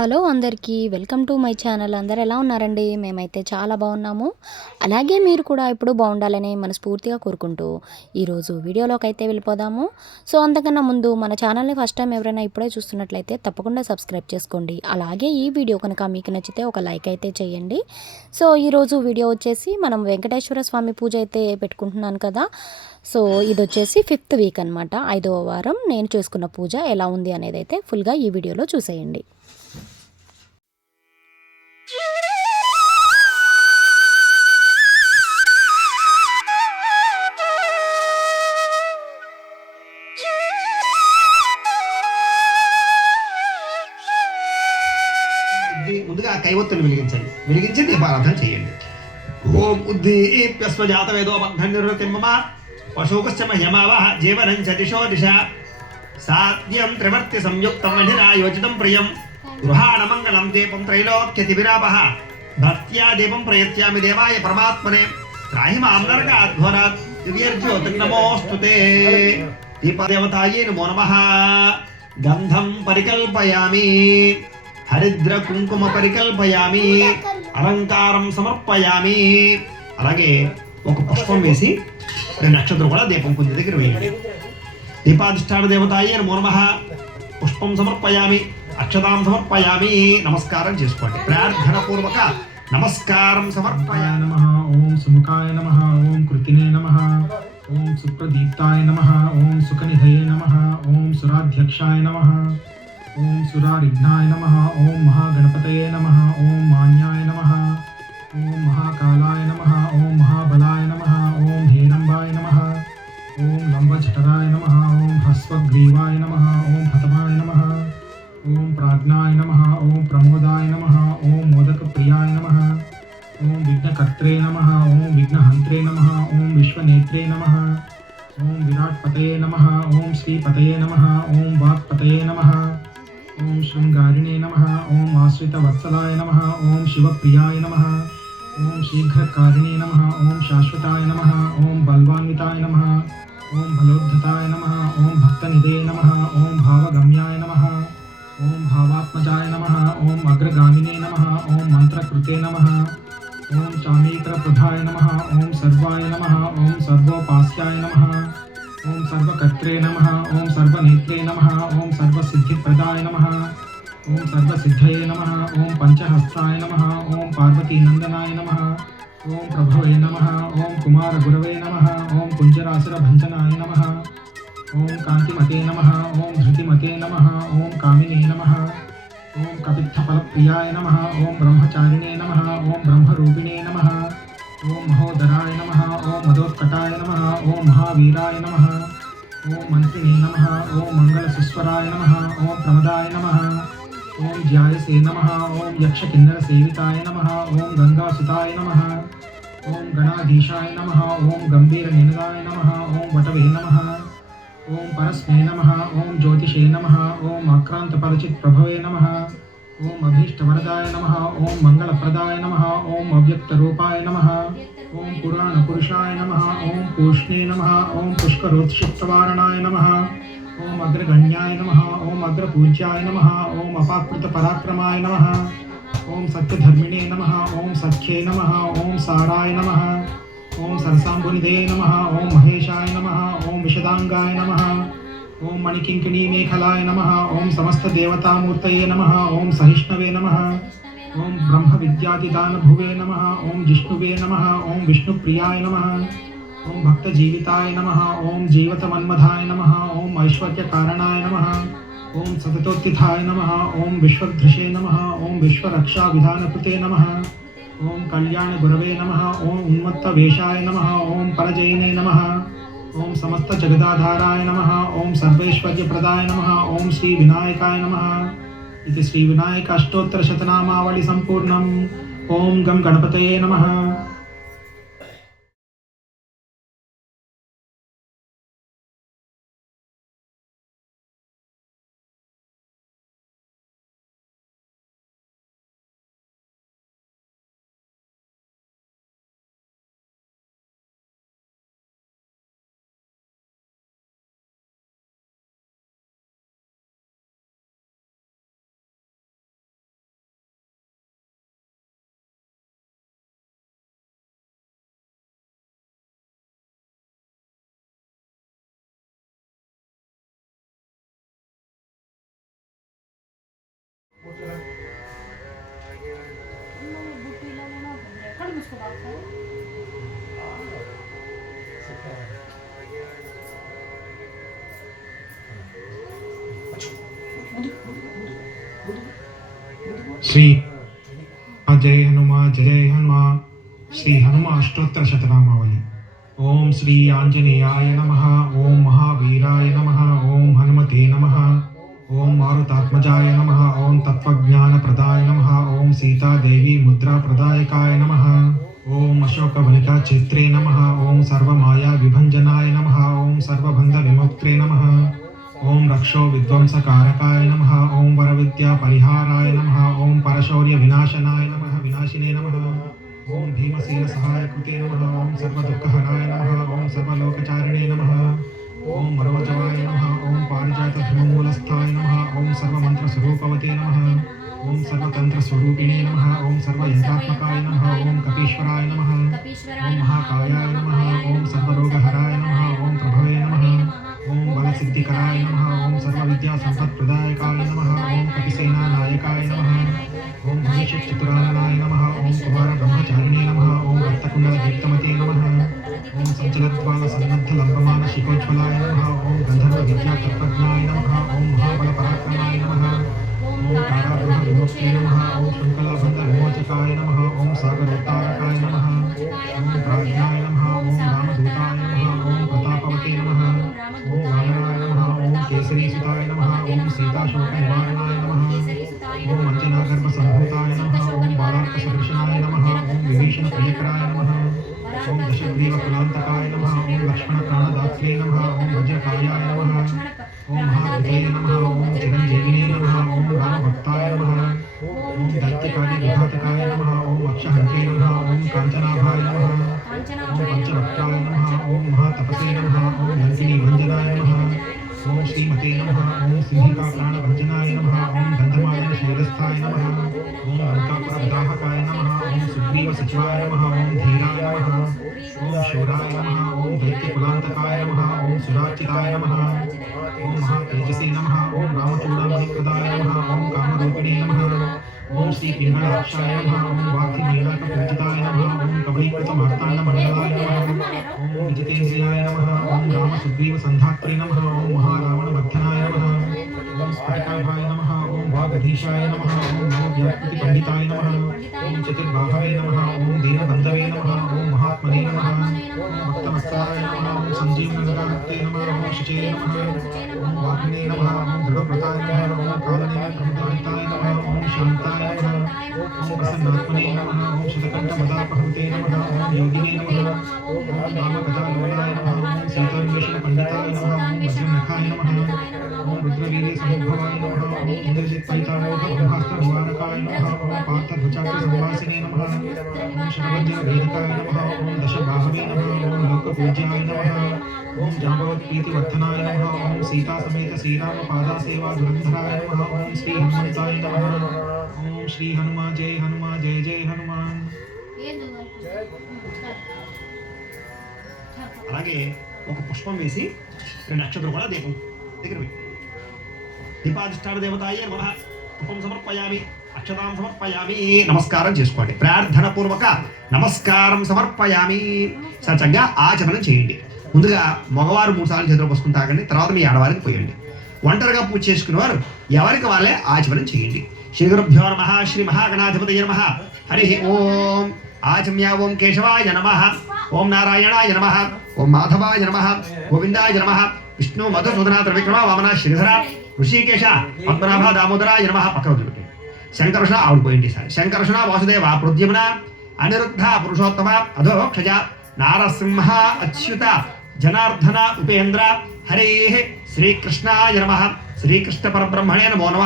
Hello అందరికీ welcome to my channel. అందరు ఎలా ఉన్నారండి? మేమైతే చాలా బాగున్నాము. అలాగే మీరు కూడా ఇప్పుడు బాగుండాలని మనస్ఫూర్తిగా కోరుకుంటూ ఈరోజు వీడియోలోకి అయితే వెళ్ళిపోదాము. సో అంతకన్నా ముందు మన ఛానల్ని ఫస్ట్ టైం ఎవరైనా ఇప్పుడే చూస్తున్నట్లయితే తప్పకుండా సబ్స్క్రైబ్ చేసుకోండి. అలాగే ఈ వీడియో కనుక మీకు నచ్చితే ఒక లైక్ అయితే చేయండి. సో ఈరోజు వీడియో వచ్చేసి మనం వెంకటేశ్వర స్వామి పూజ అయితే పెట్టుకుంటున్నాను కదా. సో ఇది వచ్చేసి ఫిఫ్త్ వీక్ అనమాట ఐదవ వారం నేను చేసుకున్న పూజ ఎలా ఉంది అనేది అయితే ఫుల్గా ఈ వీడియోలో చూసేయండి. వెలిగించండి దీపారాధన చేయండి. ఓం ఉద్దీప్యస్వజాత వేదోబంధం నిర్వృతిమ్మ పశుకశ్చ మహ్యమావ జీవనం చతిశో దిశ. సాధ్యం త్రివర్తి సంయుక్తం మహిరాయోచితం ప్రియం. గృహాణమంగళం దీపం త్రైలోక్యతివిరాపహ భక్త్యా దీపం ప్రయత్యామి దేవాయ పరమాత్మనే. త్రాహి మాం నరకాధ్వరాత్ దివ్యర్జ్యోతిర్నమోऽस्तु ते दीपदेवतायै नमो नमः गन्धं परिकल्पयामि హరిద్ర కుంకుమ పరికల్పయామి. అలంకారం సమర్పయామి. అలాగే ఒక పుష్పం వేసి రెండు నక్షత్రం కూడా దీపం పుంజ దగ్గర వేయండి. దీపాధిష్టాన దేవతాయే నమో నమః. పుష్పం సమర్పయామి అక్షతాం సమర్పయామి. నమస్కారం చేసుకోండి. ప్రార్థన పూర్వక నమస్కారం సమర్పయ నమ ఓం సుముఖాయ నమ ఓం కృతినే నమ. ఓం సుప్రదీప్తాయ నమ ఓం సుఖనిధయే నమ ఓం సురాధ్యక్షాయ నమ. ఓం సురారిఘ్నాయ నమ ఓం మహాగణపతయే నమ ఓం మాన్యాయ నమ ఓం మహాకాలాయ నమ ఓం హస్తాయ నమ ఓం పార్వతీనందనాయ నమ ఓం ప్రభవే నమ ఓం కుమార గురవే నమ ఓం కుంజరాసుర భంజనాయ ఓం యక్షకిన్నరసేవితాయ నమ ఓం గంగాసుతాయ నమ ఓం గణాధీశాయ నమ ఓం గంభీరనినదాయ నమ ఓం వటవే నమ ఓం పరస్మే నమ ఓం జ్యోతిషే నమ ఓం ఆక్రాంతపరచిత్ ప్రభవే నమ ఓం అభీష్టవరదాయ నమ ఓం మంగళప్రదాయ నమ ఓం అవ్యక్తరూపాయ నమ ఓం పురాణపురుషాయ నమ ఓం పూష్ణే నమ ఓం పుష్కరోత్షిప్తవారణాయ నమ ఓం అగ్రగణ్యాయ నమ ఓం అగ్రపూజ్యాయ నమ ఓం అపాకృతపరాక్రమాయ నమ ఓం సత్యధర్మిణే నమ ఓం సఖ్యే నమ ఓం సారాయ నమ ఓం సరసాంబునిదే నమ ఓం మహేశాయ నమ ఓం విషదాంగాయ నమ ఓం మణికింకిణీ మేఖలాయ నమ ఓం సమస్త దేవతామూర్తయే నమ ఓం సహిష్ణవే నమ ఓం బ్రహ్మ విద్యాదిదానభువే నమ ఓం జిష్ణువే నమ ఓం విష్ణుప్రియాయ నమ ఓం భక్తజీవితాయ నమ ఓం జీవతమన్మధాయ నమ ఓం ఐశ్వర్యకారణాయ నమ ఓం సతతోత్థితాయ నమ ఓం విశ్వధృషే నమ ఓం విశ్వరక్షావిధానకృతే నమ ఓం కళ్యాణగురవే నమ ఓం ఉన్మత్తవేషాయ నమ ఓం పరజయనే నమ ఓం సమస్త జగదాధారాయ నమ ఓం సర్వైశ్వర్యప్రదాయ నమ ఓం శ్రీ వినాయకాయ నమ ఇది శ్రీ వినాయక అష్టోత్తర శతనామావళి సంపూర్ణం ఓం గం గణపతయే నమ శ్రీ జయ హనుమ జయ హనుమ శ్రీ హనుమ అష్టోత్తర శతనామావళి ఓం శ్రీ ఆంజనేయాయ నమ ఓం మహావీరాయ నమ ఓం హనుమతే నమ ఓం మారుతాత్మజాయ నమ ఓం తత్వజ్ఞానప్రదాయ నమ ఓం సీతాదేవి ముద్రాప్రదాయకాయ నమ ఓం అశోకవనికా చిత్రే నమ ఓం సర్వమాయా విభంజనాయ నమ ఓం సర్వబంధ విముక్త్రే నమ ఓం రక్షో విధ్వంసకారకాయ నమ ఓం వరవిద్యా పరిహారాయ నమ ఓం పరశౌర్య వినాశనాయ నమ వినాశినే నమ ఓం భీమసేన సహాయకృతే నమ ఓం సర్వదుఃఖహరాయ నమ ఓం సర్వలోకచారిణే నమ ఓం మరోజవాయ నమ ఓం పారిజాత ధర్మమూలస్థాయ నమ ఓం సర్వమంత్రస్వరూపవతే నమ ఓం సర్వతంత్రస్వరూపిణే నమ ఓం సర్వయంత్రాత్మకాయ నమ ఓం కపీశ్వరాయ నమ ఓం మహాకాయాయ నమ ఓం సర్వరోగహరాయ నమ ఓం ప్రభవే నమ ఓం బలసిద్ధికరాయ నమ ఓం సర్వవిద్యా సంపత్ప్రదాయకాయ నమ ఓం కపిసేనా నాయకాయ నమ ఓం భవిష్యచ్చతురాలనాయ నమ ఓం కుమార బ్రహ్మచారిణే నమ ఓం రక్తకుండల దీప్తమతే నమ ఓం సంచలద్వాల సన్నద్ధ లంబమాన శిఖోజ్వలాయ నమ శ్రీమతే నమ ఓం సింహికా ప్రాణభంజనాయ నమ ఓం గంధమాయన శైలస్థాయ నమ ఓం లంకాపుర విదాహకాయ నమ ఓం సుగ్రీవ సచివాయ నమ ఓం ధీరాయ నమ ఓం శూరాయ నమ ఓం దైత్యకులాంతకాయ నమ ఓం సురార్చితాయ నమ ఓం మహాతేజసే నమ ఓం రామచూడామణిప్రదాయ నమ ఓం కామరూపిణే నమ ఓం శ్రీ పింగళాక్షాయ నమ ఓం వాక్య నీలాక పూజితాయ నమ ఓం కబలీకృత మార్తాండ మండలాయ నమ ఓం విజితేంద్రియాయ నమ ఓం రామ సుగ్రీవ సంధాత్రే నమ ఓం స్ఫటికాభాయ నమ ఓం వాగధీశాయ నమ ఓం నవవ్యాకృతి పండితాయ నమ ఓం చతుర్బాహవే నమ ఓం దీనబంధవే నమ ఓం మహాత్మనే నమ ఓం భక్తవత్సలాయ నమ ఓం సంజీవనగరాత్తే నమ ఓం శుచే నమ ఓం వాగ్నే నమ ఓం దృఢవ్రతాయ నమ ఓం కాలనే ప్రముదాయితాయ నమ ఓం శాంతాయ నమ ఓం ప్రసన్నాత్మనే నమ ఓం శతకంఠమదాపహృతే నమ ఓం యోగినే నమ ఓం రామకథాలోలాయ నమ ఓం సీతాన్వేషణ పండితాయ నమ ఓం వజ్రనఖాయ నమ ఓం రుద్రవీర్య సముద్భవాయ నమ ఓం ఇంద్రజిత్ పరితారోహ బ్రహ్మాస్త్ర నివారకాయ నమ ఓం పార్థ భుజాగ్ర సంవాసినే నమ ఓం శరవజ్ర వేదికాయ నమ ఓం దశబాహవే నమ ఓం లోకపూజ్యాయ నమ ఓం జాంబవత్ ప్రీతి వర్ధనాయ నమ ఓం సీతా సమేత శ్రీరామ పాదా సేవా దురంధరాయ నమ ఓం శ్రీ హనుమంతాయ నమ ఓం శ్రీ హనుమ జయ హనుమ జయ జయ హనుమాన్ అలాగే ఒక పుష్పం వేసి రెండు నక్షత్రం కూడా దీపం దగ్గర దీపాధిష్టాన దేవతాయే నమ. పుష్పం సమర్పయామి అక్షతాం సమర్పయామి. నమస్కారం చేసుకోండి. ప్రార్థన పూర్వక నమస్కారం సమర్పయామి. సహజంగా ఆచమనం చేయండి. ముందుగా మగవారు మూడు సార్లు చేతిలో పోసుకుని తాగండి తర్వాత మీ ఆడవారికి పోయండి. ఒంటరిగా పూజ చేసుకునేవారు ఎవరికి వాళ్ళే ఆచమనం చేయండి. శ్రీ గురుభ్యో నమ. శ్రీ మహాగణాధిపతి నమ. హరి ఓం ఆచమ్య ఓం కేశవాయ నమ ఓం నారాయణాయ నమ ఓం మాధవాయ నమ గోవిందాయ నమ విష్ణు మధుసూదన త్రివిక్రమ వామన శ్రీధర ఋషికేశ పద్మనాభ దామోదరాయ నమ పక్కన వదిలిపెట్టండి శంకరుష ఆవిడిపోయింది సార్ శంకరుషణ వాసుదేవ ప్రద్యుమ్న అనిరుద్ధ పురుషోత్తమ అధోక్షజ నారసింహ అచ్యుత జనార్దన ఉపేంద్ర హరే శ్రీకృష్ణాయ నమ శ్రీకృష్ణ పరబ్రహ్మణే నమో నమ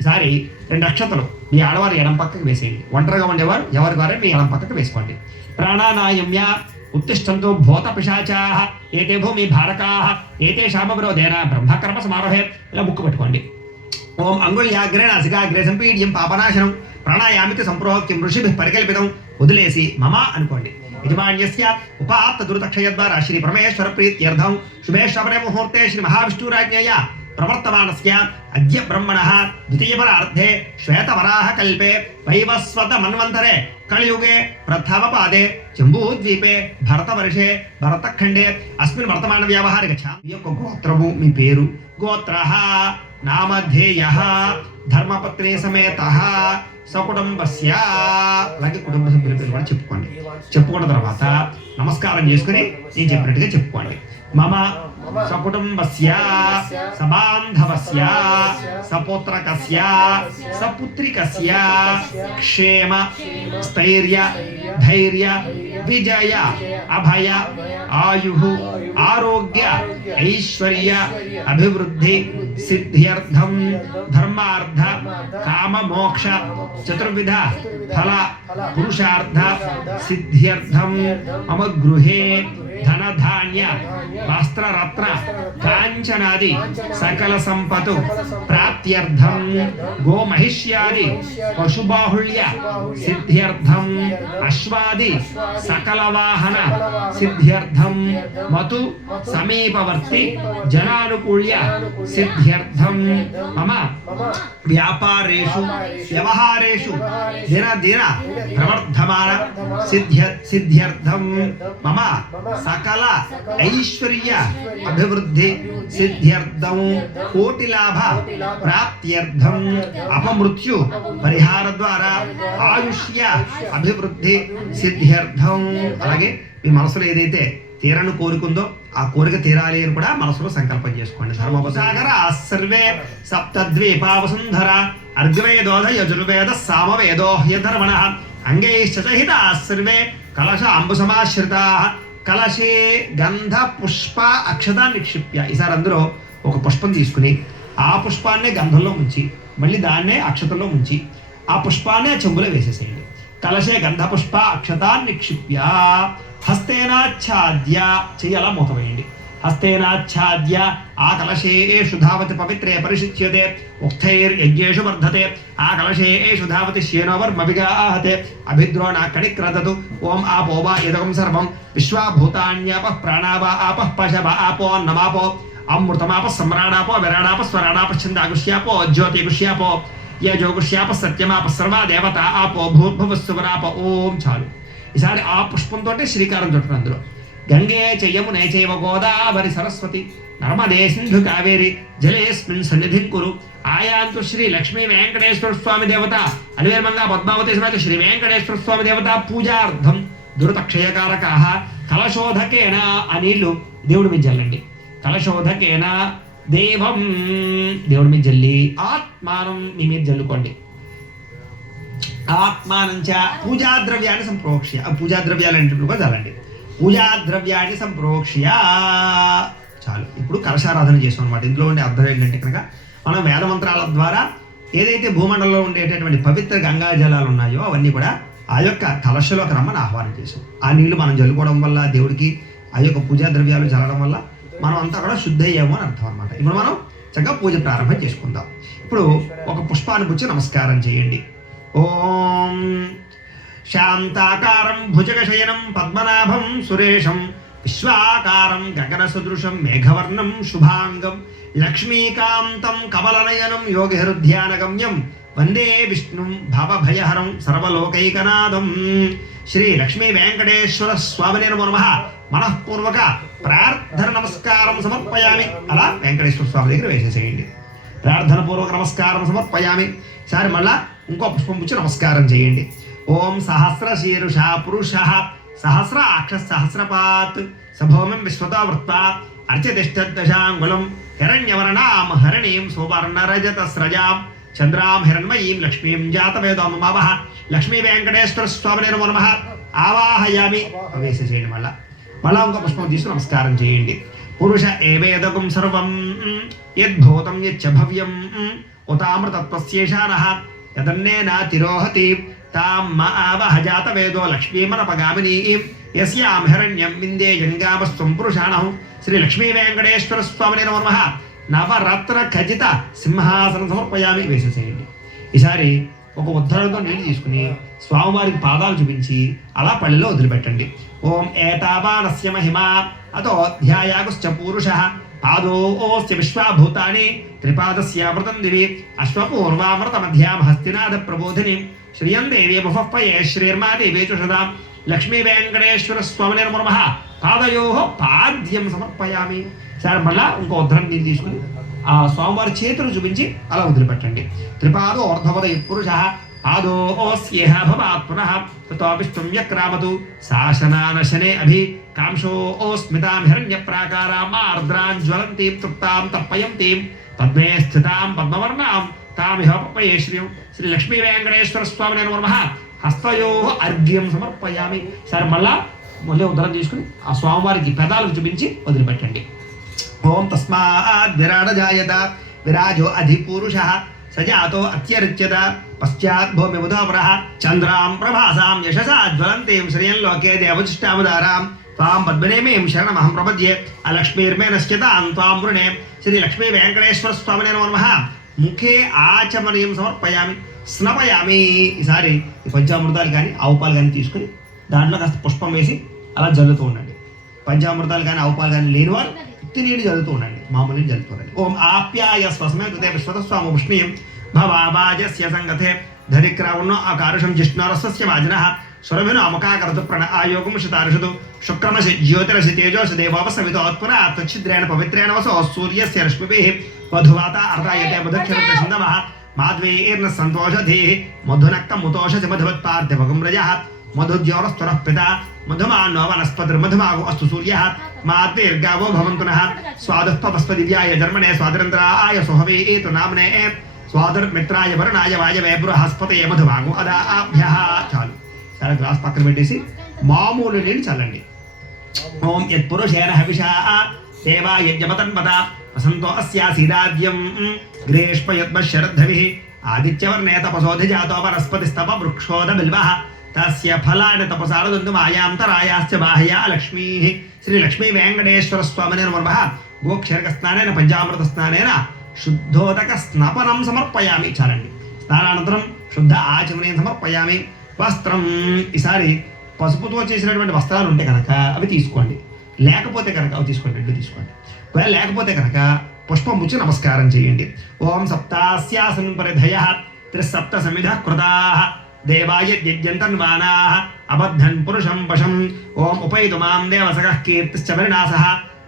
ఈసారి రెండు అక్షతలు మీ ఆడవారు ఎడం పక్కకు వేసేయండి. ఒంటరిగా ఉండేవారు ఎవరి ద్వారా మీ ఎడం పక్కకు వేసుకోండి. ప్రాణానాయమ్య ఉత్తిష్టంతో భూత పిశాచా ఏతే భూమి భారకా ఏతే శామవిరోధేన బ్రహ్మకర్మ సమారోహే ఇలా ముక్కు పెట్టుకోండి. ఓం అంగుళ్యాగ్రే నాసికాగ్రే సంపీడ్యం పాపనాశనం ప్రాణాయామితి సంప్రోహక్యం ఋషిభి పరికల్పితం వదిలేసి మమ అనుకోండి. యజమాన్యస్య ఉపాప్త దురితక్షయ ద్వారా శ్రీ పరమేశ్వర ప్రీత్యర్థం. శుభే ముహూర్తే శ్రీ మహావిష్ణురాజ్ఞయ. ప్రవర్తమానస్య అద్య బ్రహ్మణः ద్వితీయపరార్థే శ్వేతవరాహకల్పే వైవస్వత మన్వంతరే కలియుగే ప్రథమపాదే జంబూద్వీపే భరతవర్షే భరతఖండే అస్మిన్ వర్తమాన వ్యవహారిక గచ్చ మీ యొక్క గోత్రము మీ పేరు గోత్ర నామధేయ ధర్మపత్ని సమేత సకుటుంబస్య అలాగే కుటుంబ సభ్యుల పేరు కూడా చెప్పుకోండి. చెప్పుకున్న తర్వాత నమస్కారం చేసుకుని నేను చెప్పినట్టుగా చెప్పుకోండి. మమ सकुटुम्बस्य सबान्धवस्य सपुत्रकस्य सपुत्रिकस्य क्षेम स्थैर्य धैर्य विजय अभय आयुः आरोग्य ऐश्वर्य अभिवृद्धि सिद्ध्यर्थम धर्मार्थ काम मोक्ष चतुर्विध फल पुरुषार्थ सिद्ध्यर्थम मम गृहे धन ధనధాన్య వస్త్రరత్న కాంచనాది సకల సంపతు ప్రాప్త్యర్థం గోమహిష్యాది పశుబాహుళ్య సిద్ధ్యర్థం అశ్వాది సకల వాహన సిద్ధ్యర్థం మతు సమీపవర్తి జనానుకూల్య సిద్ధ్యర్థం మమ వ్యాపారేషు వ్యవహారేషు దిన దిన ప్రవర్ధమాన సిద్ధ్య సిద్ధ్యర్థం మమ సకల ఐశ్వర్య అభివృద్ధి సిద్ధ్యర్థం కోటి లాభ ప్రాప్త్యర్థం అపమృత్యు పరిహార ద్వారా ఆయుష్య అభివృద్ధి సిద్ధ్యర్థం. అలాగే మీ మనసులో ఏదైతే తీరను కోరుకుందో ఆ కోరిక తీరాలి అని కూడా మనసులో సంకల్పం చేసుకోండి. ధర్మోపసాగర సర్వే సప్తద్వీపావసుంధర అర్గ్వేదోధ యజుర్వేద సామవేదో హ్యధర్మణ అంగైశ్చ సర్వే కలశ అంబుసమాశ్రితా కలశే గంధ పుష్ప అక్షత నిక్షిప్య. ఈసారి అందరూ ఒక పుష్పం తీసుకుని ఆ పుష్పాన్నే గంధంలో ఉంచి మళ్ళీ దాన్నే అక్షతలో ఉంచి ఆ పుష్పాన్నే చెంబులో వేసేసేయండి. కలశే గంధ పుష్ప అక్షత నిక్షిప్య. హస్తేనాచ్ఛాద్య. చెయ్యలా మూత వేయండి. హస్తేనాచ్ఛాద్య ఆ కలశేషు ధావతి పవిత్రే పరిశుచ్యతే ఉక్తైర్యజ్ఞేషు వర్ధతే ఆ కలశేషు ధావతి శేనోవర్మవిగాహతే అభిద్రోణాక్కడి క్రదతు ఓం ఆపో వా ఇదగం సర్వం విశ్వాభూతాన్యాప ప్రాణావ ఆపః పశవ ఆపో నమాపో అమృతమాప సమ్రాణాపో విరాణాప స్వరాణాప ఛందాగుష్యాపో జ్యోతిగుష్యాపో యజోగుష్యాప సత్యమాప సర్వా దేవత ఆపో భూర్భువస్సువరాప ఓం చాలు ఈసారి ఆ పుష్పంతో శ్రీకారం చుట్టడం అందులో గంగే చెయ్యమునే చైవ గోదావరి సరస్వతి. నర్మదే సింధు కావేరి జలేస్మిన్ సన్నిధిం కురు ఆయాంతు శ్రీ లక్ష్మీ వెంకటేశ్వర స్వామి దేవత. అలివేర్మంగా పద్మావతి సమేత శ్రీ వెంకటేశ్వర స్వామి దేవత పూజార్థం. దురతక్షయకారక కలశోధకేనా ఆ నీళ్ళు దేవుడి మీద జల్లండి. కలశోధకేనా దేవం. దేవుడి మీద జల్లి ఆత్మానం మీ మీద జల్లుకోండి. ఆత్మానంచ పూజా ద్రవ్యాన్ని సంప్రోక్ష్య ఆ పూజా ద్రవ్యాలు అంటే కూడా జల్లండి. పూజా ద్రవ్యాన్ని సంప్రోక్ష్య. చాలు. ఇప్పుడు కలశారాధన చేసాం అనమాట ఇందులో ఉండే అర్థం ఏంటంటే కనుక మనం వేద మంత్రాల ద్వారా ఏదైతే భూమండలంలో ఉండేటటువంటి పవిత్ర గంగా జలాలు ఉన్నాయో అవన్నీ కూడా ఆ యొక్క కలశలోకి రమ్మని ఆహ్వానం చేసాం ఆ నీళ్ళు మనం జల్లుకోవడం వల్ల దేవుడికి ఆ యొక్క పూజా ద్రవ్యాలు చల్లడం వల్ల మనం అంతా కూడా శుద్ధ అయ్యాము అని అర్థం అనమాట ఇప్పుడు మనం చక్కగా పూజ ప్రారంభం చేసుకుందాం. ఇప్పుడు ఒక పుష్పాన్ని గుచ్చి నమస్కారం చేయండి. ఓం శాంతాకారం భుజగశయనం పద్మనాభం సురేషం విశ్వాకారం గగనసదృశం మేఘవర్ణం శుభాంగం లక్ష్మీకాంతం కమలనయనం యోగిహృధ్యానగమ్యం వందే విష్ణుం భవభయహరం సర్వలోకైకనాథం. శ్రీ లక్ష్మీ వెంకటేశ్వర స్వామినే నమ. మనఃపూర్వక ప్రార్థన నమస్కారం సమర్పయామి. అలా వెంకటేశ్వర స్వామి దగ్గర వేసేసేయండి. ప్రార్థన పూర్వక నమస్కారం సమర్పయామి. సారి మళ్ళా ఇంకో పుష్పం పుచ్చి నమస్కారం చేయండి. ఓం సహస్ర శీరుష పురుష. సహస్ర అక్ష సహస్రపాత్ సభౌమం విశ్వతో వృత్త అర్చతిష్టదశాంగులం హిరణ్యవర్ణాం హరణీం సువర్ణరజతస్రజాం చంద్రాం హిరణ్మయీం లక్ష్మీం జాతవేదో మమ లక్ష్మీ వెంకటేశ్వర స్వామి నమో నమ. ఆవాహయామి. ప్రవేశ చేయండి మళ్ళా. మళ్ళా ఇంకో పుష్పం తీసి నమస్కారం చేయండి. పురుష ఏవేదకం సర్వం. యద్భూతం యచ్చ భవ్యం. ఉతామృతత్వస్యేషానః యదన్నేన తిరోహతి. తాం మ ఆవహ జాతవేదో లక్ష్మీమనపగామినీం యస్యాం హిరణ్యం విందే గంగామస్త్వం పురుషాణం శ్రీ లక్ష్మీ వెంకటేశ్వర స్వామినే నమో నవరత్న ఖచ్చిత సింహాసనం సమర్పయామి వేసేసేయండి। ఈసారి ఒక ఉద్ధరణతో నీళ్ళు తీసుకుని స్వామివారికి పాదాలు చూపించి అలా పళ్ళెలో వదిలిపెట్టండి. ఓం ఏతావానస్య మహిమ అతో ధ్యాయాగుశ్చ పూరుష। పాదోస్య విశ్వాభూతాని త్రిపాదస్యామృతం దివి। అశ్వపూర్వామృతమధ్యాం హస్తినాథ ప్రబోధిని। శ్రియం దేవి బహుపయే శ్రీర్మా దేవీ చుషదాం లక్ష్మీ వెంకటేశ్వర స్వామి నిర్మమ పాదయో పాద్యం సమర్పయామి సరే మళ్ళా ఇంకో ఉద్ధరణ నేను తీసుకుని ఆ స్వామివారి చేతులు చూపించి అలా వదిలిపెట్టండి త్రిపాదో అర్ధవద పురుష పాదోస్యేహ భవాత్ పునః తతో విష్ణుం యక్రామతు శాసనానశనే అభి కాంశో కాంశోస్మితాం హిరణ్య ప్రాకారాం ఆర్ద్రాం జ్వలంతీం తృప్తాం తర్పయంతీం పద్మే స్థితాం పద్మవర్ణాం తామిహ శ్రీ శ్రీ లక్ష్మీ వెంకటేశ్వర స్వామి నమ. హస్తయో అర్ఘ్యం సమర్పయామి. సరే మళ్ళా మళ్ళీ ఉద్దరం తీసుకుని ఆ స్వామివారికి పెదాలు చూపించి వదిలిపెట్టండి. ఓం తస్మాత్ విరాడ జాయత విరాజో అధిపురుష. సజాతో అత్యరిచ్యత. పశ్చాత్ భూమి ఉదాపుర చంద్రాం ప్రభాసాం యశసా జ్వలంతీం శ్రియం లోకే దేవచిష్టాముదారాం. తాం పద్మనేమీం శరణమహం ప్రపద్యే. అలక్ష్మీర్మే నశ్యతాం తాం వృణే. శ్రీ లక్ష్మీ వెంకటేశ్వర స్వామినే నమః. ముఖే ఆచమనీయం సమర్పయామి స్నపయామి ఈసారి ఈ పంచామృతాలు కానీ ఆవుపాలు కానీ తీసుకుని దాంట్లో కాస్త పుష్పం వేసి అలా జల్లుతూ ఉండండి. పంచామృతాలు కానీ ఆవుపాలు కానీ లేని వారు ఉత్తి నీళ్ళు చదువుతూ ఉండండి. మామూలు జల్లుతూ ఉండండి. ఓం ఆప్యాయ స్వసమే కృతే విశ్వతస్వామ ఉష్ణీయం భవాజస్య సంగతే. ధరిక్రావున్న ఆ కారుషం జిష్ణారస్య వాజన. सुरभिनु अमुखाकर्तु प्रण आयोगं शतार्षतु शुक्रमसि ज्योतिरसि पिता मधुमानो वनस्पतिर्मधुमागो अस्तु सूर्यः माद्वेर्गावो भवन्तु नः स्वादुःपवस्पदिव्याय जर्मणे स्वादरन्त्राय सुहवे एतु अदा आभ्यः चालु చాలు చాలా గ్లాస్ పక్కన పెట్టేసి మామూలు నీళ్ళు చల్లండి. ఓం యత్ యత్పురుషేణ హవిషా దేవా యజ్ఞమతన్మత వసంతో అస్యాసీదాద్యం గ్రీష్మ శరద్ధవి ఆదిత్యవర్ణే తపసోధిజాతో వనస్పతిస్తప వృక్షోద బిల్వ తస్య ఫలాని తపసారదంతు మాయాంతరాయాశ్చ బాహ్యా లక్ష్మీ శ్రీ లక్ష్మీ వెంకటేశ్వర స్వామిని నమ గోక్షరక స్నానేన పంచామృత స్నానేన శుద్ధోదక స్నపనం సమర్పయామి. చాలండి స్నానానంతరం శుద్ధ ఆచమనీయం సమర్పయామి. వస్త్రం ఈసారి పసుపుతో చేసినటువంటి వస్త్రాలు ఉంటే కనుక అవి తీసుకోండి. లేకపోతే కనుక అవి తీసుకోండి రెండు తీసుకోండి. ఒకవేళ లేకపోతే కనుక పుష్పముచ్చి నమస్కారం చేయండి. ఓం సప్తాస్యాసన్ పరిధయ త్రిసప్త సమిధ కృతా దేవాయ యజ్ఞంతన్వానా అబద్ధన్ పురుషం పశం ఓం ఉపైతు మాం దేవసగ కీర్తిశ్చ పరిణాస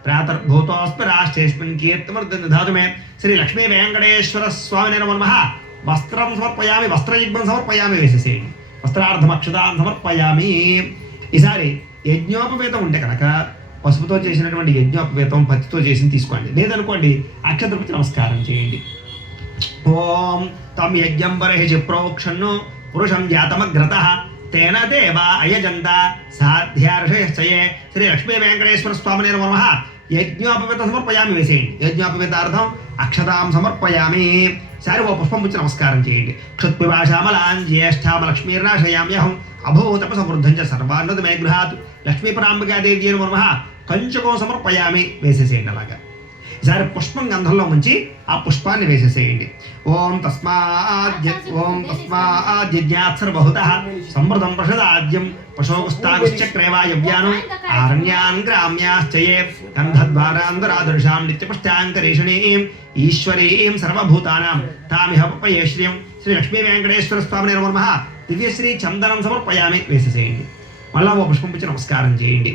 ప్రాతర్భూతోస్మి రాష్ట్రేష్మిన్ కీర్తిమర్దన్ ధాతు మే శ్రీ లక్ష్మీ వెంకటేశ్వర స్వామి నమ వస్త్రం సమర్పయామి వస్త్రయుగ్మం సమర్పయామి వేసేసేయండి. వస్త్రార్థం అక్షతాం సమర్పయామి ఈసారి యజ్ఞోపవేతం ఉంటే కనుక పసుపుతో చేసినటువంటి యజ్ఞోపవేతం పత్తితో చేసి తీసుకోండి. లేదనుకోండి అక్షతృపతి నమస్కారం చేయండి. ఓం తం యజ్ఞం బర్హిషి ప్రోక్షన్ను పురుషం జాతమగ్రత తేన దేవ అయజంత సాధ్యార్షయశ్చయే శ్రీ లక్ష్మీ వెంకటేశ్వర స్వామి నమ. యజ్ఞోపవేత సమర్పయామి వేసేయండి యజ్ఞోపవేత అర్థం అక్షతాం సమర్పయామి. సరే ఓ పుష్పం వచ్చి నమస్కారం చేయండి. క్షుత్పిభాషామలాం జ్యేష్ఠామ లక్ష్మీర్నాశయామ్యహం అభూతప సమృద్ధం చ సర్వాన్నత మే గృహాత్ లక్ష్మీపరాంబికాదేవ్యేన నమ. కంచుకం సమర్పయామి వేసేసేయండి అలాగా. ఈసారి పుష్పం గంధంలో ముంచి ఆ పుష్పాన్ని వేసేసేయండి. ఓం తస్మాద్య ఓం తస్మాద్యజ్ఞాత్సర బహుత సమృద్ధం పశుదాద్యం పశోగుస్తాగుశ్చక్రేవాయవ్యానం ఆరణ్యాన్ గ్రామ్యాశ్చయే గంధద్వారాంధరాదృశాం నిత్యపుష్టాంకరేషణీం ఈశ్వరీం సర్వభూతానాం. తామిహ శ్రియం శ్రీ లక్ష్మీ వెంకటేశ్వర స్వామి నమ. దివ్యశ్రీ చందనం సమర్పయామి. వేసేసేయండి. మళ్ళా ఓ పుష్పం పిచ్చి నమస్కారం చేయండి.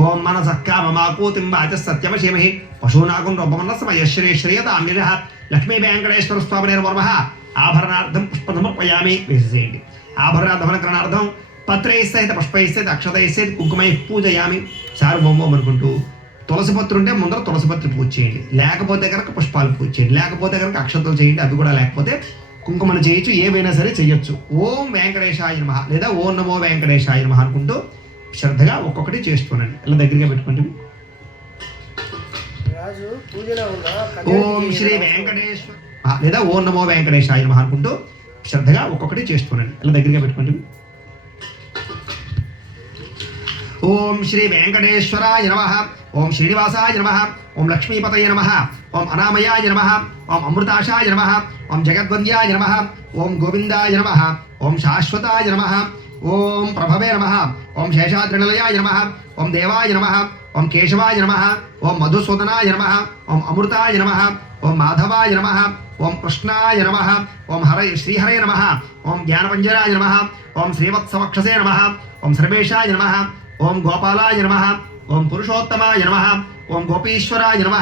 ఓం మనసక్కా మమాకూతిం వాచ సత్యమశేమహి పశూనాగం రూపమన్నస్మయ శ్రీ శ్రేయతామ్యుల లక్ష్మీ వెంకటేశ్వర స్వామి నిర్వర్మ ఆభరణార్థం పుష్ప సమర్పయామి వేసేసేయండి ఆభరణాధమనకరణార్థం పత్రై సహిత పుష్పై సహిత అక్షతై సహిత కుంకుమై పూజయామి. సార్వభౌమం అనుకుంటూ తులసి పత్రి ఉంటే ముందర తులసి పత్రి పూజ చేయండి. లేకపోతే కనుక పుష్పాలు పూజ చేయండి. లేకపోతే కనుక అక్షతలు చేయండి. అవి కూడా లేకపోతే కుంకుమను చేయొచ్చు ఏవైనా సరే చేయొచ్చు ఓం వెంకటేశాయ నమ. లేదా ఓం నమో వెంకటేశాయ నమ అనుకుంటూ శ్రద్ధగా ఒక్కొక్కటి చేస్తున్నాను ఇలా దగ్గరగా ఉన్నా ఓం శ్రీ వెంకటేశ్వర లేదా ఓం నమో వెంకటేశాయ నమ అనుకుంటూ శ్రద్ధగా ఒక్కొక్కటి చేస్తున్నాను ఇలా దగ్గరగా పెట్టుకుంటే ఓం శ్రీ వెంకటేశ్వరాయ నమ. ఓం శ్రీనివాసాయ నమ ఓం లక్ష్మీపతయ నమ ఓం అనామయాయ నమ ఓం అమృతాశాయ నమ ఓం జగద్వంద్యాయ నమ ఓం గోవిందాయ నమ ఓం శాశ్వతాయ నమ ఓం ప్రభవే నమ ఓం శేషాద్రినిలయాయ నమ ఓం దేవాయ నమ ఓం కేశవాయ నమ ఓం మధుసూదనాయ నమ ఓం అమృతాయ నమ ఓం మాధవాయ నమ ఓం కృష్ణాయ నమ ఓం హర శ్రీహరే నమ ఓం జ్ఞానపంజరాయ నమ ఓం శ్రీవత్సవక్షసే నమ ఓం సర్వేశాయ నమ ఓం గోపాలాయ నమ ఓం పురుషోత్తమాయ నమ ఓం గోపీశ్వరాయ నమ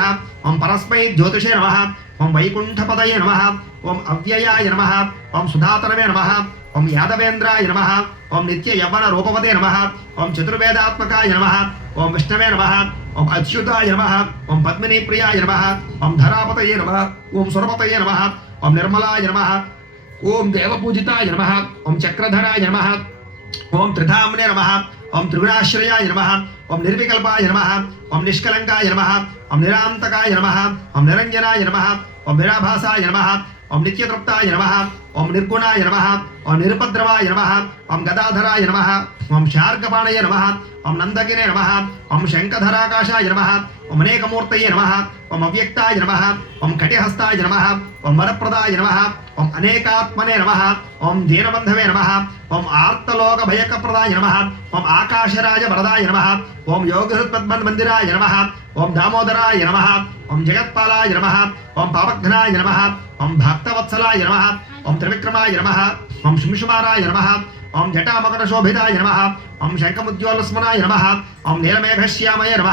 ఓం పరస్మై జ్యోతిషే నమ ఓం వైకుంఠపదయ నమ ఓం అవ్యయాయ నమ ఓం సుధాతనమే నమ ఓం యాదవేంద్రాయ నమ ఓం నిత్య యవ్వన రూపవదే నమ ఓం చతుర్వేదాత్మకాయ నమ ఓం విష్ణవే నమ ఓం అచ్యుతాయ నమ ఓం పద్మినీ ప్రియాయ నమ ఓం ధరాపతయే నమ ఓం సురపతయే నమ ఓం నిర్మలాయ నమ ఓం దేవపూజితాయ నమ ఓం చక్రధరాయ నమ ఓం త్రిధామ్నే నమ ఓం త్రిగుణాశ్రయాయ నమ ఓం నిర్వికల్పాయ నమ ఓం నిష్కలంకాయ నమ ఓం నిరాంతకాయ నమ ఓం నిరంజనాయ నమ ఓం నిరాభాసాయ నమ ఓం నిత్యతృప్తాయ నమ ఓం నిర్గుణాయ నమ ఓం నిరుపద్రవాయ నమ ఓం గదాధరాయ నమ ఓం శార్గపాణయ నమ ఓం నందగిరే నమ ఓం శంఖధరాకాశాయ నమ ఓం అనేకమూర్తయే నమ ఓం అవ్యక్తాయ నమ ఓం కటిహస్తాయ నమ ఓం వరప్రదాయ నమ ఓం అనేకాత్మనే నమ ఓం దీనబంధవే నమ ఓం ఆర్తలోక భయకప్రదాయ నమ ఓం ఆకాశరాజ వరదాయ నమ ఓం యోగహృత్పద్మన్ మందిరాయ నమ ఓం దామోదరాయ నమ ఓం జగత్పాలాయ నమ ఓం పాపఘ్నాయ నమ ఓం భక్తవత్సలాయ నమ ఓం త్రివిక్రమాయ నమ ఓం శింషుమారాయ నమ ఓం జటామకరశోభితాయ నమ ఓం శంఖముద్యోలస్మనాయ నమ ఓం నీలమేఘశ్యామయ నమ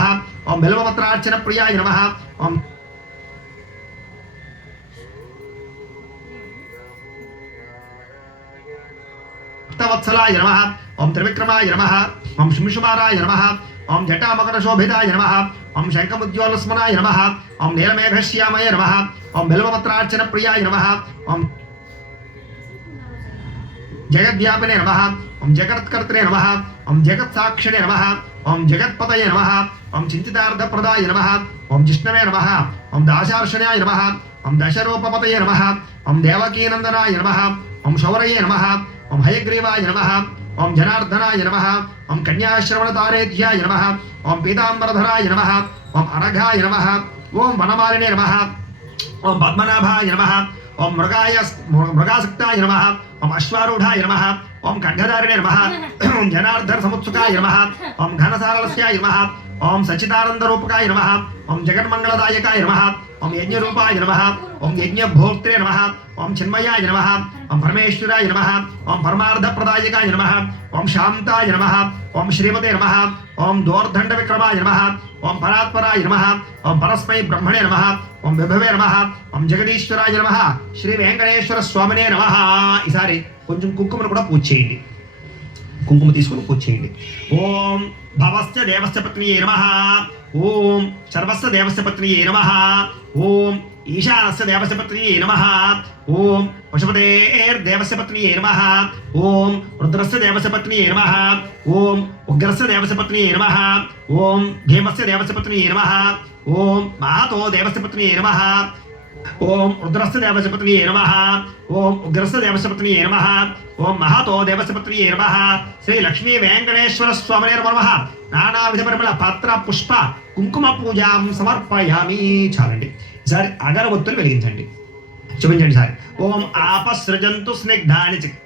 ఓం బిల్వపత్రార్చన ప్రియాయ నమ ఓం భక్తవత్సలాయ నమ ఓం త్రివిక్రమాయ నమ ఓం శింషుమారాయ నమ ఓం జటామకరశోభితాయ నమ ఓం శంఖముద్యోలస్మనాయ నమ ఓం నీలమేఘశ్యామయ నమ ఓం బిల్వపత్రార్చన ప్రియాయ నమ ఓం జగద్వ్యాపినే నమ ఓం జగత్కర్తనే నమ ఓం జగత్సాక్షిణే నమ ఓం జగత్పతయే నమ ఓం చింతితార్థప్రదాయ నమ ఓం జిష్ణవే నమ ఓం దాశార్షణాయ నమ ఓం దశరూపపతయే నమ ఓం దేవకీనందనాయ నమ ఓం శౌరయే నమ ఓం హయగ్రీవాయ నమ ఓం జనార్దనాయ నమ ఓం కన్యాశ్రవణతారేధ్యాయ నమ ఓం పీతాంబరధరాయ నమ ఓం అనఘాయ నమ ఓం వనమాలినే నమ ఓం పద్మనాభాయ నమ ఓం మృగాయ మృగాసక్తాయ నమ. ఓం అశ్వారూఢాయ నమ. ఓం ఖండధారిణే నమ. ఓం జనార్దన సముత్సుకాయ నమ. ఓం ఘనసారలస్యాయ నమ. ఓం సచిదానందరూపకాయ నమ. ఓం జగన్మంగళదాయకాయ నమ. ఓం యజ్ఞరూపాయ నమ. ఓం యజ్ఞభోక్త్రే నమ. ఓం చిన్మయాయ నమ ఓం పరమేశ్వరాయ నమ ఓం పరమార్థప్రదాయకాయ నమ ఓం శాంతాయ నమ ఓం శ్రీమతే నమ ఓం దోర్దండ విక్రమాయ నమ ఓం పరాత్పరాయ నమ ఓం పరస్మై బ్రహ్మణే నమ ఓం విభవే నమ ఓం జగదీశ్వరాయ నమ శ్రీ వెంకటేశ్వర స్వామినే నమ ఈసారి కొంచెం కుంకుమను కూడా పూజ చేయండి కుంకుమ తీసుకుని పూజ చేయండి ఓం భవస్య దేవస్య పత్నియే నమ ఓం సర్వస్వ దేవస్య పత్నియే నమ ఓం ఈశానస్య దేవస్య పత్నియే నమ ఓం పశుపతేర్దేవస్య పత్నియే నమ ఓం రుద్రస్య దేవస్య పత్నియే నమ ఓం ఉగ్రస్య దేవస్య పత్నియే నమ ఓం భీమస్య దేవస్య పత్నియే నమ ఓం మహాతో దేవస్య పత్నియే నమ ఓం రుద్రస్య దేవస్య పత్నియే నమ ఓం ఉగ్రస్య దేవస్య పత్నియే నమ ఓం మహాతో దేవస్య పత్నియే నమ శ్రీ లక్ష్మీ వెంకటేశ్వర స్వామినే నమ నానావిధ పరిమళ పత్ర పుష్ప కుంకుమ పూజాం సమర్పయామి చాలండి సార్ అగరబత్తులు వెలిగించండి చూపించండి సార్ ఓం ఆపసృజంతు స్నిగ్ధాని చిక్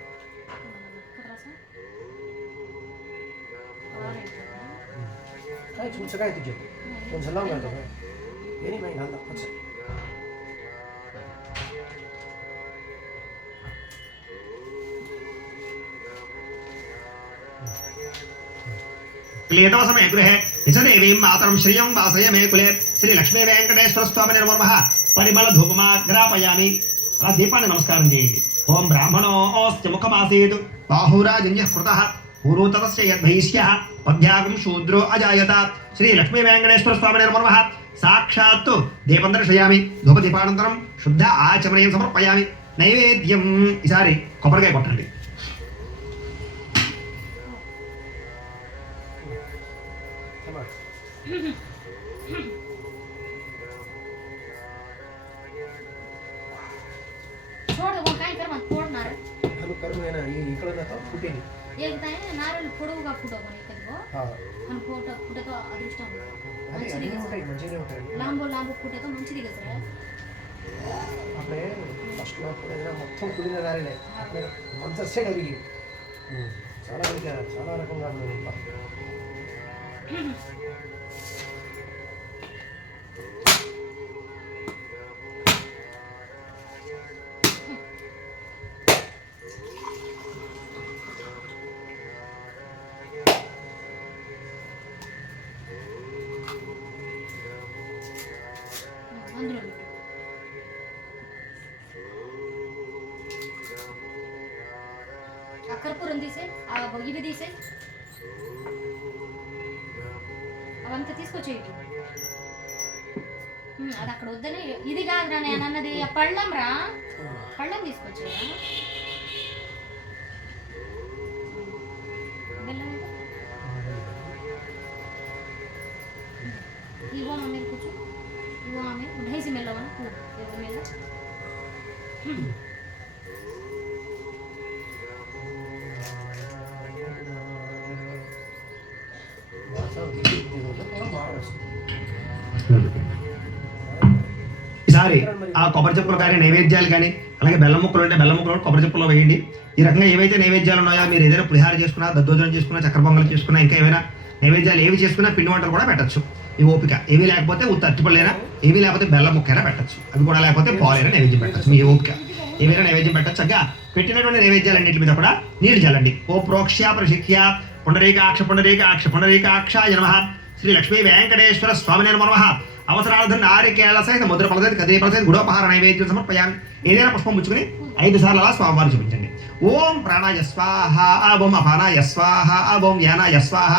क्लेदोसमय गृहे నిజదేవీం మాతరం శ్రియం వాసయ మే కులే శ్రీ లక్ష్మీ వెంకటేశ్వర స్వామి నిర్మ పరిమళ ధూపమాగ్రాపయామి అలా దీపాన్ని నమస్కారం చేయండి ఓం బ్రాహ్మణో ముఖమాసీత్ బాహురాజన్య కృత పూర్వతరస్య పద్యాగం శూద్రో అజాయత శ్రీ లక్ష్మీ వెంకటేశ్వర స్వామి నిర్మ సాక్షాత్ దీపం దర్శయామి ధూపదీపానంతరం శుద్ధ ఆచమనీయం సమర్పయామి నైవేద్యం ఈసారి కొబ్బరికాయ కొట్టండి లాంబో లాంబో ఫుటతో మంచిది కదా సార్ అప్పుడే ఫస్ట్ ఏదైనా మొత్తం కుదిన దారిలే అప్పుడే మంచి సైడ్ అడిగి చాలా ఇంకా చాలా రకంగా ఇగో ఆమె కూర్చో ఇగో ఆమె ढाई मेला वन मेला ఈసారి ఆ కొబ్బరి చెప్పులు కానీ నైవేద్యాలు కానీ అలాగే బెల్లం ముక్కలు ఉంటే బెల్లం ముక్కలు కొబ్బరి చెప్పుల్లో వేయండి ఈ రకంగా ఏవైతే నైవేద్యాలు ఉన్నాయో మీరు ఏదైనా పులిహార చేసుకున్నా దద్దోజనం చేసుకున్నా చక్కెర పొంగల్ చేసుకున్నా ఇంకా ఏమైనా నైవేద్యాలు ఏవి చేసుకున్నా పిండి వంటలు కూడా పెట్టచ్చు ఈ ఓపిక. ఏమీ లేకపోతే ఉత్త ఏమీ లేకపోతే బెల్లం ముక్కైనా పెట్టచ్చు. అవి కూడా లేకపోతే పాలైనా నైవేద్యం పెట్టచ్చు. మీ ఓపిక. ఏమైనా నైవేద్యం పెట్టచ్చు చక్కగా పెట్టినటువంటి నైవేద్యాలన్నింటి మీద కూడా నీళ్ళు చల్లండి. ఓ ప్రోక్ష్య ప్రశిక్య పుండరీకాక్ష పుండరీకాక్ష పుండరీకాక్ష నమ. శ్రీ లక్ష్మీ వెంకటేశ్వర స్వామినే నమ అవసరార్థం నారికేళ సహిత ముద్ర ఫలసహిత కదీ ఫలసహిత గుడోపహార నైవేద్యం సమర్పయామి. ఏదైనా పుష్పం పుచ్చుకుని ఐదు సార్లు అలా స్వామివారు చూపించండి. ఓం ప్రాణాయ స్వాహ ఓం అపానాయ స్వాహ ఓం యానాయ స్వాహ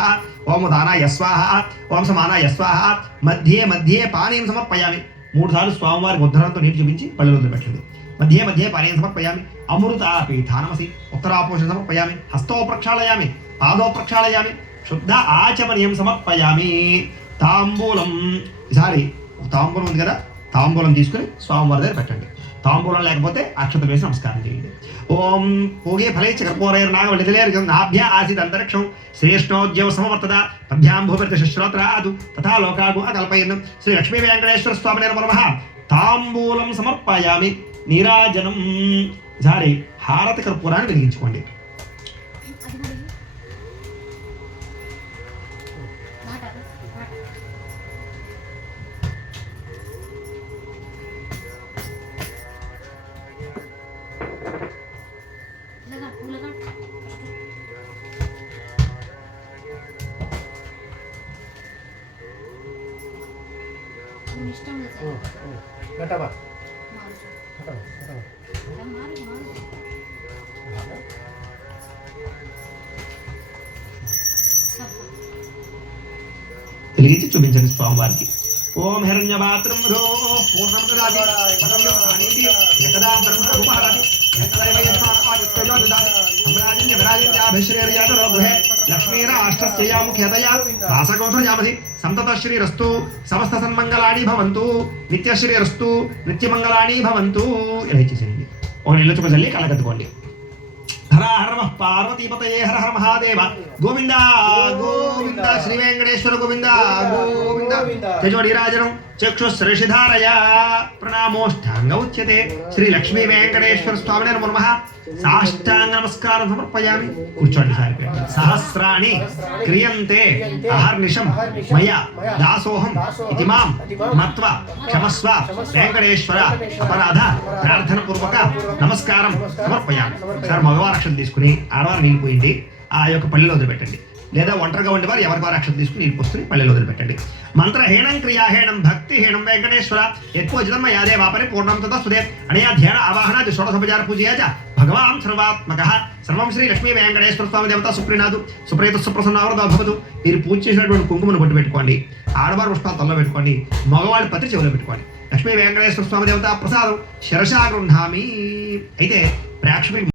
ఓం దానాయ స్వాహ ఓం సమానాయ స్వాహ మధ్యే మధ్యే పానీయం సమర్పయామి. మూడు సార్లు స్వామివారికి ఉద్ధరణతో నీటి చూపించి పళ్ళు వదిలిపెట్టండి. మధ్యే మధ్యే పానీయం సమర్పయామి. అమృత పీఠానమసి ఉత్తరాపోషణ సమర్పయామి. హస్తో ప్రక్షాళయామి పాదో ప్రక్షాళయామి. శుద్ధ ఆచమనీయం సమర్పయామి. తాంబూలం ఈసారి తాంబూలం ఉంది కదా తాంబూలం తీసుకుని స్వామివారి దగ్గర పెట్టండి. తాంబూలం లేకపోతే అక్షత వేసి నమస్కారం చేయండి. ఓం పూగే ఫలే చక్రపోరైర్ నాగ నిధలేర్ నాభ్య ఆసిద్ అంతరిక్షం శ్రేష్ఠోద్యవ సమవర్తద పద్భ్యాం భూపతి శశ్రోత్రాదు తథా లోకాగు అకల్పయన్ శ్రీ లక్ష్మీ వెంకటేశ్వర స్వామి నిర్మలమ తాంబూలం సమర్పయామి. నీరాజనం. జారి హారతి కర్పూరాన్ని వెలిగించుకోండి. గట్టబా మారు సార్. గట్టబా గట్టబా అలా మారు మారు సార్. వెలిగించి చూపించండి స్వామివారికి ఓం హిరణ్య పాత్రం మధో పూర్ణం దదాతి పదవ్యం ఆనీతి యకదా బ్రహ్మ ఉపహరతి యకదా యస్మాత్మాయుక్తయో దదాతి సమ్రాజిన్య విరాజిన్యాభిశ్రేర్యాతరో గృహే లక్ష్మీరాష్ట్రస్య ముఖ్యతయా దాసగోధయామసి సంతతశ్రీరస్తు సమస్త సన్మంగళాని భవంతు నిత్యశ్రీరస్తు నిత్యమంగళాని భవంతు. ఇలా ఇచ్చేసేయండి. ఒక నీళ్ళ చుక్క చల్లి కళ్ళకత్తుకోండి హర హర పార్వతీపతయే హర హర మహాదేవ. గోవింద గోవింద శ్రీ వెంకటేశ్వర గోవింద. గోవింద తేజోడిరాజనం చక్షుశ్రేషిధారయ ప్రణామోష్టాంగ ఉచ్యతే శ్రీ లక్ష్మీ వెంకటేశ్వర స్వామిని నమ సాష్టాంగ నమస్కారం సమర్పయామి కూర్చోండి సార్ సహస్రాణి క్రియంతే అహర్నిషం మయ దాసోహం ఇది మాం మత్వ క్షమస్వ వెంకటేశ్వర అపరాధ ప్రార్థన పూర్వక నమస్కారం సమర్పయామి సార్ మగవారక్షలు తీసుకుని ఆడవారు నిలిపోయింది ఆ యొక్క పల్లెలో వదిలిపెట్టండి। లేదా ఒంటరిగా ఉండేవారు ఎవరి వారు అక్షరం తీసుకుని నీళ్ళు పోసుకుని పల్లెలో వదిలిపెట్టండి. మంత్రహీనం క్రియాహీనం భక్తిహీనం వెంకటేశ్వర ఎక్కువ జన్మ యాదే వాపరి పూర్ణం సుదే అనయా ధ్యాన ఆవాహనాది షోడసోపచార పూజయాచ భగవాన్ సర్వాత్మక సర్వం శ్రీ లక్ష్మీ వెంకటేశ్వర స్వామి దేవత సుప్రీనాథు సుప్రీత సుప్రసన్నావరద భవతు. మీరు పూజ చేసినటువంటి కుంకుమను బొట్టు పెట్టుకోండి ఆడవారు పుష్పాలు తల్లో పెట్టుకోండి మగవాడి పత్రి చెవిలో పెట్టుకోండి. లక్ష్మీ వెంకటేశ్వర స్వామి దేవత ప్రసాదం శిరసా గృహామి అయితే ప్రేక్షకులు